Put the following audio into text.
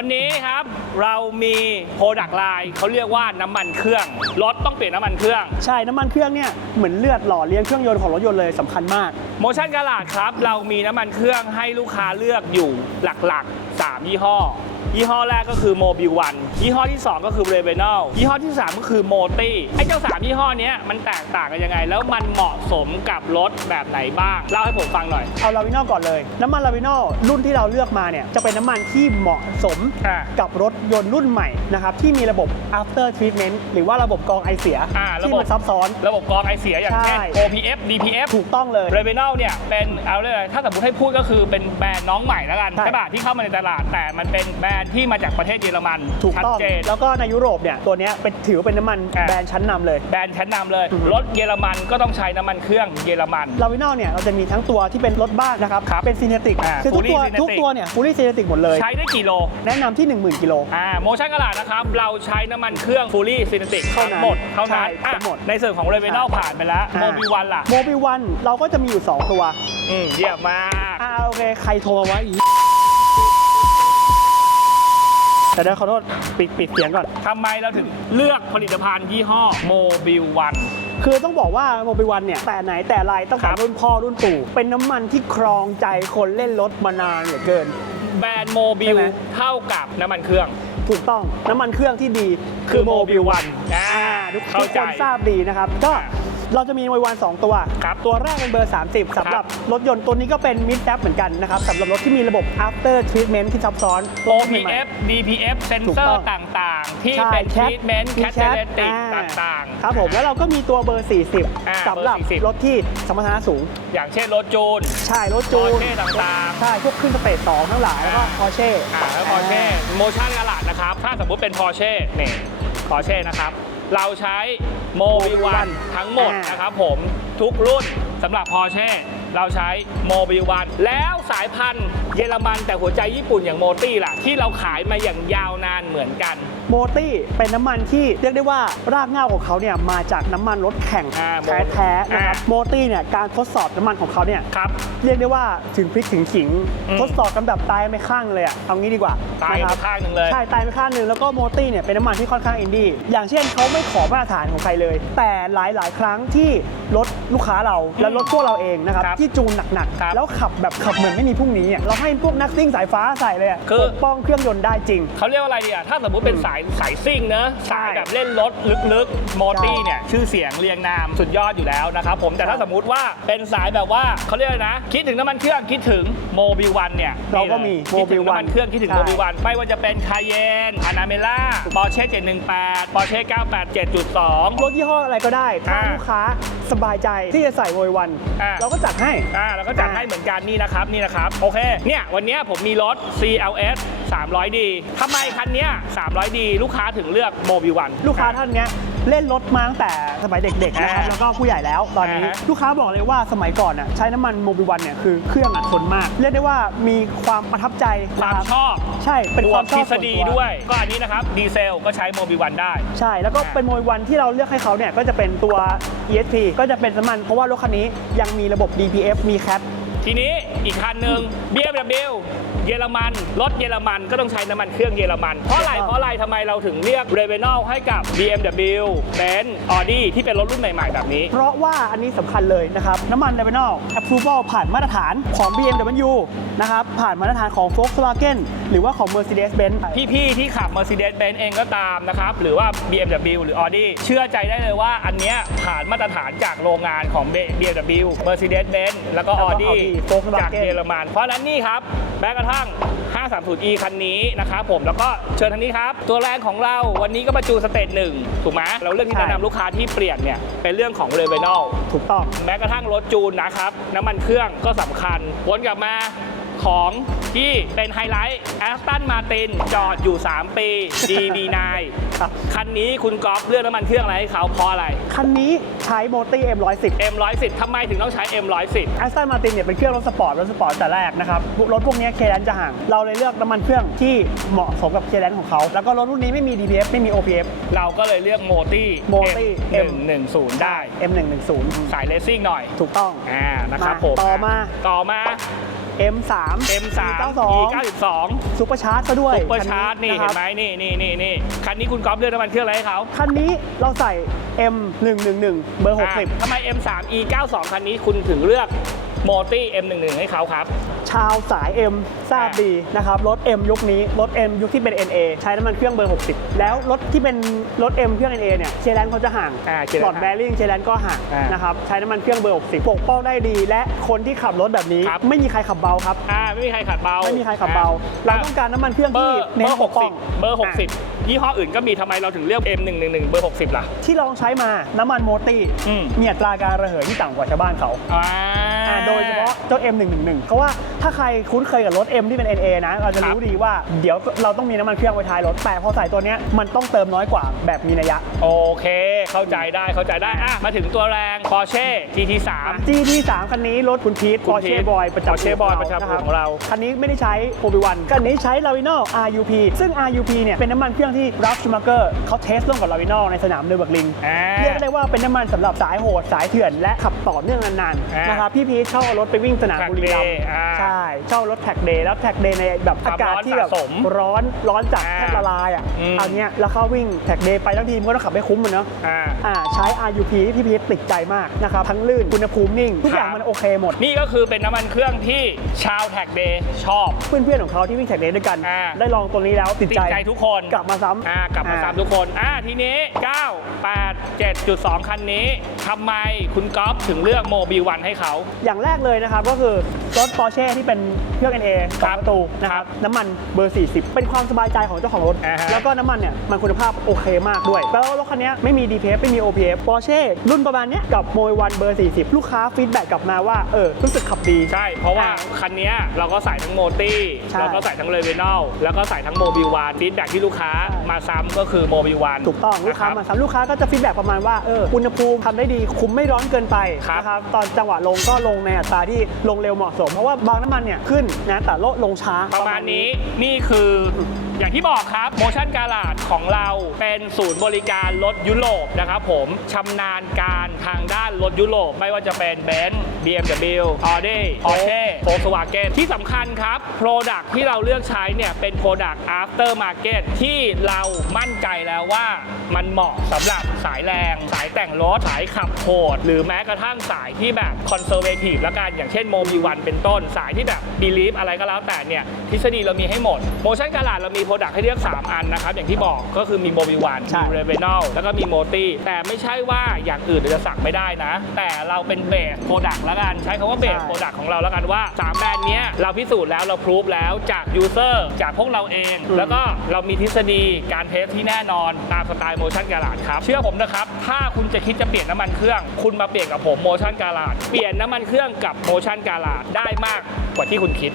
วันนี้ครับเรามีโปรดักต์ไลน์เขาเรียกว่าน้ำมันเครื่อง รถต้องเปลี่ยนน้ำมันเครื่อง ใช่น้ำมันเครื่องเนี่ยเหมือนเลือดหล่อเลี้ยงเครื่องยนต์ของรถยนต์เลยสำคัญมาก โมชั่นก a ลาดครับ เรามีน้ำมันเครื่องให้ลูกค้าเลือกอยู่หลักๆ 3 ยี่ห้อ ยี่ห้อแรกก็คือโมบิลวันยี่ห้อที่ 2 ก็คือเรเบน a ลยี่ห้อที่ 3 ก็คือโมตี้ไอ้เจ้า 3 ยี่ห้อเนี้ยมันแตกต่างกันยังไง แล้วมันเหมาะสมกับรถแบบไหนบ้าง เล่าให้ผมฟังหน่อย เอาลาวินอลก่อนเลย น้ำมันลาวินอลรุ่นที่เราเลือกมาเนี่ย จะเป็นน้ำมันที่เหมาะสมอ่ากับรถยนต์รุ่นใหม่นะครับ ที่มีระบบ after treatment หรือว่าระบบกรองไอเสียอ่าระที่บบมันซับซ้อน ระบบกรองไอเสียอย่างเช่นใช่ OPF DPF ถูกต้องเลยเรเบน a ลเนี่ยเป็นเอาเลยถ้าสมมติให้พูดก็คือเป็นแบรนด์น้องใหม่แล้วกันใช่ใช่ป่ะที่เข้ามาในตลาดแต่มันเป็นแบรนด์ที่มาจากประเทศเยอรมันถูกชัดต้องเจน แล้วก็ในยุโรปเนี่ยตัวเนี้ยเป็นถือว่าเป็นน้ำมันอ่าแบรนด์ชั้นนำเลย แบรนด์ชั้นนำเลย อือฮึ รถเยอรมันก็ต้องใช้น้ำมันเครื่องเยอรมัน ลาวินอลเนี่ยเราจะมีทั้งตัวที่เป็นรถบ้านนะครับ ครับเป็นซีเนติกอ่าคือทุกตัว fully synthetic ทุกตัวเนี่ยฟูลี่ซีเนติกหมดเลย ใช้ได้กี่โล แนะนำที่ 10,000 กิโล อ่าโมชั่นกระดาษนะครับ เราใช้น้ำมันเครื่องฟูลี่ซินติกเท่านั้นหมดเท่านั้นใช่อะทั้งหมดในส่วนของเรเบน a ลใช่ผ่านไปแล้วโมบิวันล่ะ โมบิวันเราก็จะมีอยู่ 2 ตัว อืมเยี่ยมมาก อ่าโอเค ใครโทรมาวะอี แต่เดี๋ยวขอโทษปิดปิดเสียงก่อน ทำไมเราถึงเลือกผลิตภัณฑ์ยี่ห้อโมบิวัน คือต้องบอกว่าโมบิวันเนี่ยแต่ไหนแต่ไรตั้งแต่ครับ รุ่นพ่อรุ่นปู่ เป็นน้ำมันที่ครองใจคนเล่นรถมานานเหลือเกิน แบรนด์โมบิใช่ลไหม เท่ากับน้ำมันเครื่อง ถูกต้องน้ำมันเครื่องที่ดีคือโมบิลวันอ่าทุกเข้าทุกใจ คนทราบดีนะครับ ก็ เราจะมีโมบิวัน 2 ตัว ครับตัวแรกเป็นเบอร์ 30สำหรับรถยนต์ตัวนี้ก็เป็นมิดแ p เหมือนกันนะครับสำหรับรถที่มีระบบ after treatment ที่ซับซ้อนตัวใหม่ๆ OPF DPF เซนถูกเซอต้อร์งต่างๆ ที่ใช่เป็นแคทปรีทเมนต์มีแคแคตปเตติกอ่าต่างๆ ครับผม แล้วเราก็มีตัวเบอร์อ่า40สำหรับเบอร์40รถที่สมรรถนะสูง อย่างเช่นรถจูน ใช่รถจจูอนเช่ต่างๆ ใช่ พวกขึ้นสเตจสองทั้งหลายแล้วก็อ่าพอเช่อ่าแล้วพอเช่โมชั่นกระดาษนะครับ ถ้าสมมุติเป็นพอเช่นี่พอเช่นะครับ เราใช้โมบิวันทั้งหมดนะครับผมทุกรุ่นสำหรับพอเช่เราใช้โมบิวันแล้วสายพันธุ์เยอรมันแต่หัวใจญี่ปุ่นอย่างโมตี้ล่ะ ที่เราขายมาอย่างยาวนานเหมือนกัน โมตี้เป็นน้ำมันที่เรียกได้ว่ารากเหง้าของเขาเนี่ยมาจากน้ำมันรถแข่งอ่าแท้ๆนะครับอ่าโมตี้เนี่ยการทดสอบน้ำมันของเขาเนี่ยครับเรียกได้ว่าถึงพริกถึงขิง อืม ทดสอบกันแบบตายไม่ข้างเลยอะเอางี้ดีกว่าตายนะคไปรับ ข้างหนึ่งเลย ใช่ตายไปข้างหนึ่งแล้วก็โมตี้เนี่ยเป็นน้ำมันที่ค่อนข้างอินดี้อย่างเช่นเขาไม่ขอมาตรฐานของใครเลย แต่หลายๆ ครั้งที่รถลูกค้าเราและรถพวกเราเองนะครับ ครับที่จูนหนักครับๆ แล้วขับแบบขับเหมือนไม่มีพรุ่งนี้อะเราให้พวกนักซิ่งสายฟ้าใส่เลยอะคือ ปกป้องเครื่องยนต์ได้จริง เขาเรียกว่าอะไรดีอะ ถ้าสมมุติเป็นสายสายซิ่งเนอะใช่สายแบบเล่นรถลึกๆโมตี้เนี่ย ชื่อเสียงเรียงนามสุดยอดอยู่แล้วนะครับผม แต่ถ้าใช่สมมุติว่าเป็นสายแบบว่าเขาเรียกอะไรนะ คิดถึงน้ำมันเครื่อง คิดถึงโมบิวันเนี่ยเราก็มีคิดถึง Mobil น้ำมันเครื่องคิดถึงใช่ โมบิวัน ไม่ว่าจะเป็นคาเยนพานาเมล่าปอร์เช่718ปอร์เช่987.2 รถยี่ห้ออะไรก็ได้ ถ้าอ่าลูกค้าสบายใจที่จะใส่โวยวัน อ่า เราก็จัดให้อ่าเราก็จัดให้เหมือนกันนี่นะครับนี่นะครับโอเคเนี่ยวันเนี้ยผมมีรถ CLS 300D ทำไมคันเนี้ย 300D ลูกค้าถึงเลือกโมบิวันลูกค้าท่านเนี้ย เล่นรถมาตั้งแต่สมัยเด็กๆนะครับอ่าแล้วก็ผู้ใหญ่แล้วตอนนี้อ่าฮะลูกค้าบอกเลยว่าสมัยก่อนน่ะใช้น้ำมันโมบิวันเนี่ยคือเครื่องอัดทนมาก เรียกได้ว่ามีความประทับใจความนะครับชอบ ใช่เป็นบคววากมชทอฤบษส่วนฎีตัวด้วย ก็อันนี้นะครับดีเซลก็ใช้โมบิวันได้ ใช่แล้วก็อ่าเป็นโมบิวันที่เราเลือกให้เขาเนี่ยก็จะเป็นตัว ESP ก็จะเป็นน้ำมันเพราะว่ารถคันนี้ยังมีระบบ DPF มีแคปทีนี้อีกคันหนึ่ง BMW เยอรมันรถเยอรมันก็ต้องใช้น้ำมันเครื่องเยอรมัน เพราะอะไรถูกต้องเพราะอะไรทำไมเราถึงเรียก r e v e n a l ให้กับ BMW Benz Audi ที่เป็นรถรุ่นใหม่ๆแบบนี้ เพราะว่าอันนี้สำคัญเลยนะครับ น้ำมัน r e v e n a l Approval ผ่านมาตรฐานของ BMW นะครับ ผ่านมาตรฐานของ Volkswagen หรือว่าของ Mercedes-Benz พี่ๆที่ขับ Mercedes-Benz เองก็ตามนะครับ หรือว่า BMW หรือ Audi เชื่อใจได้เลยว่าอันเนี้ยผ่านมาตรฐานจากโรงงานของ BMW Mercedes-Benz แล้วก็แล้วก็ Audi Audi Volkswagen จากเยอรมัน เพราะฉะนั้นนี่ครับแม้กระทั่ง 530e คันนี้นะครับผมแล้วก็เชิญทางนี้ครับ ตัวแรงของเราวันนี้ก็มาจูนสเตจหนึ่งถูกไหมเราเลือกที่ใช่ แนะนำลูกค้าที่เปลี่ยนเนี่ยเป็นเรื่องของ r e v e n a l ถูกต้อง แม้กระทั่งรถจูนนะครับ น้ำมันเครื่องก็สำคัญ วนกลับมา ของที่เป็นไฮไลท์แอสตันมาตินจอดอยู่ 3 ปี DB9 ครับคันนี้คุณก๊อฟเลือกน้ำมันเครื่องอะไรให้เขาเพราะอะไร คันนี้ใช้โมตี้ M110 M110 ทำไมถึงต้องใช้ M110 แอสตันมาตินเนี่ยเป็นเครื่องรถสปอร์ตรถสปอร์ตแต่แรกนะครับ รถพวกเนี้เคแลนจะห่าง เราเลยเลือกน้ำมันเครื่องที่เหมาะสมกับเคแลนของเขา แล้วก็รถรุ่นนี้ไม่มี DPF ไม่มี OPF เราก็เลยเลือกโมตี้ Moti M110 ได้ M110 สายเลสซิ่งหน่อย ถูกต้องอ่านะครับผมต่อมาต่อมา M3 M3 E92 E92 ซุปเปอร์ชาร์จซะด้วยซุปเปอร์ชาร์จนี่คัเห็นไหมนี่นี่นี่นี่คันนี้คุณก๊อฟเลือกน้ำมันเครื่องอะไรให้เขาคันนี้เราใส่ M111 เบอร์อะทำไม M3 E92 คันนี้คุณถึงเลือก โมตี้ M11 ให้เขาครับ60ชาวสาย M ทราบอะดีนะครับ รถ M ยุคนี้ รถ M ยุคที่เป็น NA ใช้น้ำมันเครื่องเบอร์ 60 แล้วรถที่เป็นรถ M เครื่อง NA เนี่ยเชลแลนเขาจะห่างอ่าเชลหแลลอนดห่างแบริ่งเชลแลนก็ห่างอ่านนะครับใช้น้ำมันเครื่องเบอร์ 60 ปกป้องได้ดี และคนที่ขับรถแบบนี้ ครับ ไม่มีใครขับเบาครับ อ่าไม่มีใครขัดเบาไม่มีใครขับเบา เราอะต้องการน้ำมันเครื่องเบอที่ร์เน้เบนอร์ปกป้อง60เบอร์อะ60 ยี่ห้ออื่นก็มีทำไมเราถึงเลือก M111 เบอร์ 60 ล่ะ ที่ลองใช้มาน้ำมันโมตี้อืม มีอัตราการระเหยที่ต่ำกว่าชาวบ้านเขาอ่า อ่าโดยเฉพาะเจ้า M111 เพราะว่าถ้าใครคุ้นเคยกับรถ M ที่เป็น NA นะเราจะครับรู้ดีว่าเดี๋ยวเราต้องมีน้ำมันเครื่องไว้ท้ายรถ แต่พอใส่ตัวเนี้ยมันต้องเติมน้อยกว่าแบบมีนัยยะ โอเค เข้าใจได้เข้าใจได้อะมาถึงตัวแรง Porsche GT3 GT3 คันนี้รถคุณพีทคุณ Porsche Pete Boy ประจำ Porsche Boy ประจำนคบของเรา คันนี้ไม่ได้ใช้ OB1 คันนี้ใช้ Lavino RUP ซึ่ง RUP เนี่ยเป็นน้ำมันเครื่องที่ Ralf Schumacher เขาเทสร่วมกับ Lavino ในสนามเนอร์เบิร์กลิงอ่าเรียกได้ว่าเป็นน้ำมันสำหรับสายโหดสายเถื่อนและขับต่อเนื่องนานอ่าๆนะครับพี่พีทเช่ารถไปวิ่งสนาม Track บุรีรัม day ย์อ่าใช่เช่ารถแท็กเดย์แล้วแท็กเดย์ในแบบควาอามกาศที่แบบร้อนสะสมร้อนร้อนจัดอ่าแทบละลายอะอืม เอาเนี้ยแล้วเข้าวิ่งแท็กเดย์ไปทั้งทีมก็ต้องขับให้คุ้มมันเนาะ อ่า อ่าใช้ RUP ที่พี่พีทติดใจมากนะครับ ทั้งลื่นอุณหภูมินิ่ง ทุกอย่างครับ มันโอเคหมด นี่ก็คือเป็นน้ำมันเครื่องที่ชาวแท็กเดย์ชอบ เพื่อนๆของเขาที่วิ่งแท็กเดย์ด้วยกัน อ่า ได้ลองตัวนี้แล้วติดติใจดใจทุกคนกลับมาซ้ำ อ่ากลับมาซ้ำทุกคน อ่าทีนี้ 9 8 7.2 คันนี้ทำไมคุณก๊อฟถึงเลือกโมบิวันให้เขา อย่างแรแรกเลยนะครับก็คือรถ Porsche ที่เป็นเครื่อง NA สคอรังบประตูนะคครัรับบน้ำมันเบอร์ 40 เป็นความสบายใจของเจ้าของรถ อ่าฮะ แล้วก็น้ำมันเนี่ยมันคุณภาพโอเคมากด้วย แล้วรถคันนี้ไม่มี DPF ไม่มี OPF Porsche รุ่นประมาณเนี้ยกับโมยวันเบอร์ 40 ลูกค้าฟีดแบ็กกลับมาว่าเออรู้สึกขับดี ใช่ เพราะว่าอ่าคันเนี้ยเราก็ใส่ทั้งโมตี้ใช่เราก็ใส่ทั้งเลเวนอลแล้วก็ใส่ทั้งโมบิวันฟีดแบ็ที่ลูกค้าใช่ มาซ้ำก็คือโมบิวันถูกต้องลูกค้ามาซ้ำลูกค้าก็จะฟีดแบ็กประมาณว่าเอออุณหภูมิทำได้ดี คุมไม่ร้อนเกินไปครับ นะครับตอนจังหวะลงก็ลงในอัตราที่ลงเร็วเหมาะสมเพราะว่าบางน้ำมันเนี่ยขึ้นนะแต่ลดลงช้า ประมาณนี้นี่คืออย่างที่บอกครับ โมชั่นการาดของเราเป็นศูนย์บริการรถยุโรปนะครับผมชำนาญการทางด้านรถยุโรปไม่ว่าจะเป็นเบนซ์ BMW Audi Porsche Volkswagen ที่สำคัญครับ Product ที่เราเลือกใช้เนี่ยเป็น Product After Market ที่เรามั่นใจแล้วว่ามันเหมาะสำหรับสายแรง สายแต่งรถ สายขับโหด หรือแม้กระทั่งสายที่แบบ Conservative ละกัน อย่างเช่นโมบิวันเป็นต้น สายที่แบบ Believe อะไรก็แล้วแต่เนี่ยทฤษฎีเรามีให้หมด Motion การาดเรามี Product ให้เลือก 3 อันนะครับ อย่างที่บอกก็คือมีโมบิวันใช่มี r e v e n a l แล้วก็มีโมตี้แต่ไม่ใช่ว่าอย่างอื่นเราจะสั่งไม่ได้นะ แต่เราเป็นเบสโปรดักต์แล้วกัน ใช้คำว่าเบสใช่โปรดักต์ของเราแล้วกันว่า 3 แบรนด์เนี้ยเราพิสูจน์แล้วเราพรูฟแล้วจากยูเซอร์จากพวกเราเองอืมแล้วก็เรามีทฤษฎีการเทสที่แน่นอนตามสไตล์โมชั่นการาดครับ เชื่อผมนะครับ ถ้าคุณจะคิดจะเปลี่ยนน้ำมันเครื่อง คุณมาเปลี่ยนกับผมโมชั่นการาดเปลี่ยนน้ำมันเครื่องกับโมชั่นการาดได้มากกว่าที่คุณคิด